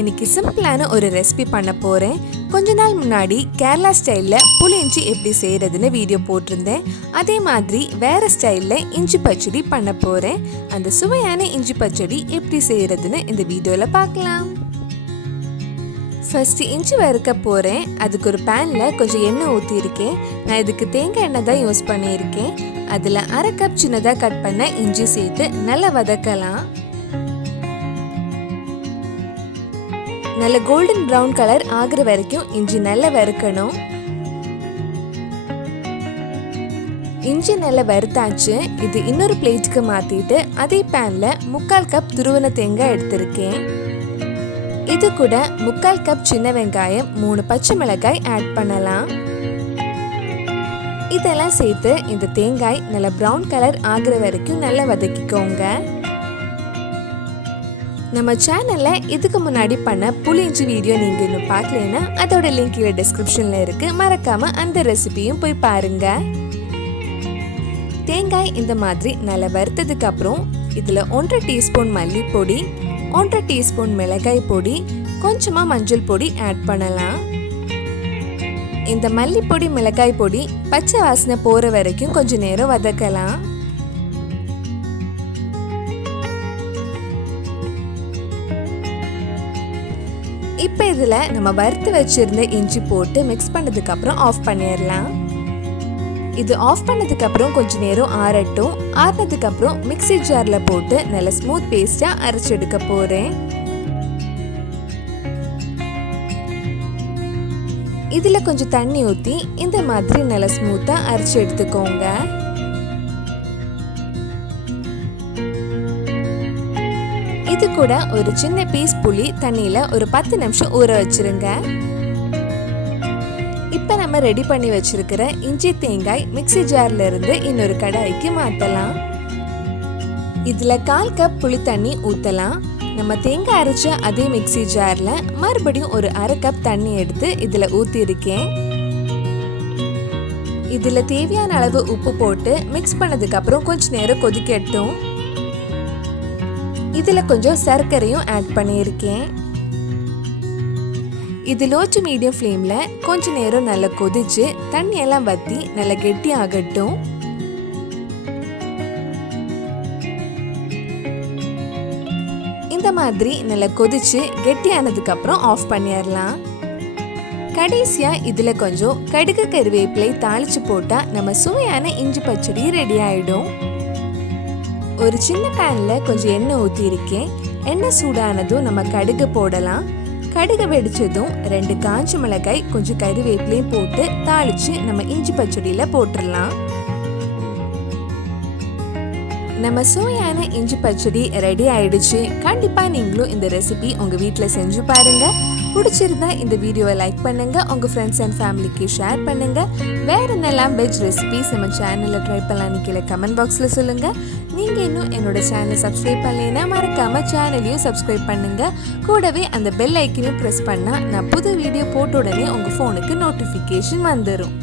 இன்னைக்கு சிம்பிளான ஒரு ரெசிபி பண்ண போகிறேன். கொஞ்ச நாள் முன்னாடி கேரளா ஸ்டைலில் புளி இஞ்சி எப்படி செய்கிறதுன்னு வீடியோ போட்டிருந்தேன். அதே மாதிரி வேறு ஸ்டைலில் இஞ்சி பச்சடி பண்ண போகிறேன். அந்த சுவையான இஞ்சி பச்சடி எப்படி செய்கிறதுன்னு இந்த வீடியோவில் பார்க்கலாம். ஃபர்ஸ்ட் இஞ்சி வறுக்க போகிறேன். அதுக்கு ஒரு பேனில் கொஞ்சம் எண்ணெய் ஊற்றிருக்கேன். நான் இதுக்கு தேங்காய் எண்ணெய் தான் யூஸ் பண்ணியிருக்கேன். அதில் 1/2 கப் சின்னதாக கட் பண்ண இஞ்சி சேர்த்து நல்லா வதக்கலாம். நல்ல கோல்டன் ப்ரௌன் கலர் ஆகிற வரைக்கும் இஞ்சி நல்லா வறுக்கணும். இஞ்சி நல்லா வறுத்தாச்சு. இது இன்னொரு பிளேட்டுக்கு மாற்றிட்டு அதே பேனில் 3/4 கப் துருவன தேங்காய் எடுத்திருக்கேன். இது கூட 3/4 கப் சின்ன வெங்காயம், 3 பச்சை மிளகாய் ஆட் பண்ணலாம். இதெல்லாம் சேர்த்து இந்த தேங்காய் நல்லா ப்ரௌன் கலர் ஆகிற வரைக்கும் நல்லா வதக்கிக்கோங்க. நம்ம சேனலில் இதுக்கு முன்னாடி பண்ண புளி இஞ்சி வீடியோ நீங்கள் இன்னும் பார்க்கலன்னா அதோட லிங்க் கீழே டிஸ்கிரிப்ஷனில் இருக்குது. மறக்காமல் அந்த ரெசிபியும் போய் பாருங்கள். தேங்காய் இந்த மாதிரி நல்லா வறுத்ததுக்கு அப்புறம் இதில் 1/2 டீஸ்பூன் மல்லிப்பொடி, 1/2 டீஸ்பூன் மிளகாய் பொடி, கொஞ்சமாக மஞ்சள் பொடி ஆட் பண்ணலாம். இந்த மல்லிப்பொடி மிளகாய் பொடி பச்சை வாசனை போகிற வரைக்கும் கொஞ்சம் நேரம் வதக்கலாம். இப்போ இதில் நம்ம வறுத்து வச்சிருந்த இஞ்சி போட்டு மிக்ஸ் பண்ணதுக்கப்புறம் ஆஃப் பண்ணிடலாம். இது ஆஃப் பண்ணதுக்கப்புறம் கொஞ்சம் நேரம் ஆறட்டும். ஆறினதுக்கப்புறம் மிக்ஸி ஜாரில் போட்டு நல்ல ஸ்மூத் பேஸ்ட்டாக அரைச்சி எடுக்க போகிறேன். இதில் கொஞ்சம் தண்ணி ஊற்றி இந்த மாதிரி நல்ல ஸ்மூத்தாக அரைச்சி எடுத்துக்கோங்க. இது கூட ஒரு சின்ன பீஸ் புளி தண்ணியில் ஒரு 10 நிமிஷம் ஊற வச்சிருங்க. இப்போ நம்ம ரெடி பண்ணி வச்சிருக்கிற இஞ்சி தேங்காய் மிக்ஸி ஜார்ல இருந்து இன்னொரு கடாய்க்கு மாற்றலாம். இதில் 1/4 கப் புளி தண்ணி ஊற்றலாம். நம்ம தேங்காய் அரைச்ச அதே மிக்ஸி ஜாரில் மறுபடியும் ஒரு 1/2 கப் தண்ணி எடுத்து இதில் ஊற்றிருக்கேன். இதில் தேவையான அளவு உப்பு போட்டு மிக்ஸ் பண்ணதுக்கப்புறம் கொஞ்சம் நேரம் கொதிக்கட்டும். இதில் கொஞ்சம் சர்க்கரையும் ஆட் பண்ணியிருக்கேன். இது லோ டு மீடியம் ஃப்ளேமில் கொஞ்ச நேரம் நல்லா கொதிச்சு தண்ணியெல்லாம் வற்றி நல்லா கெட்டி ஆகட்டும். இந்த மாதிரி நல்லா கொதிச்சு கெட்டியானதுக்கப்புறம் ஆஃப் பண்ணிடலாம். கடைசியாக இதில் கொஞ்சம் கடுகு கருவேப்பிலை தாளிச்சு போட்டால் நம்ம சுவையான இஞ்சி பச்சடி ரெடி ஆகிடும். ஒரு சின்ன பேனில் கொஞ்சம் எண்ணெய் ஊற்றிருக்கேன். எண்ணெய் சூடானதும் நம்ம கடுகு போடலாம். கடுகு வெடிச்சதும் 2 காஞ்ச மிளகாய் கொஞ்சம் கருவேப்பிலையும் போட்டு தாளித்து நம்ம இஞ்சி பச்சடியில் போட்டுடலாம். நம்ம சுவையான இஞ்சி பச்சடி ரெடி ஆயிடுச்சு. கண்டிப்பாக நீங்களும் இந்த ரெசிபி உங்கள் வீட்டில் செஞ்சு பாருங்கள். பிடிச்சிருந்தா இந்த வீடியோவை லைக் பண்ணுங்கள், உங்கள் ஃப்ரெண்ட்ஸ் அண்ட் ஃபேமிலிக்கு ஷேர் பண்ணுங்கள். வேறு என்னெல்லாம் வெஜ் ரெசிபிஸ் நம்ம சேனலில் ட்ரை பண்ணலான்னு கீழே கமெண்ட் பாக்ஸில் சொல்லுங்கள். நீங்கள் இன்னும் என்னோட சேனலை சப்ஸ்கிரைப் பண்ணலைன்னா மறக்காமல் சேனலையும் சப்ஸ்கிரைப் பண்ணுங்கள். கூடவே அந்த பெல் ஐக்கனையும் ப்ரெஸ் பண்ணால் நான் புது வீடியோ போட்ட உடனே உங்கள் ஃபோனுக்கு நோட்டிஃபிகேஷன் வந்துடும்.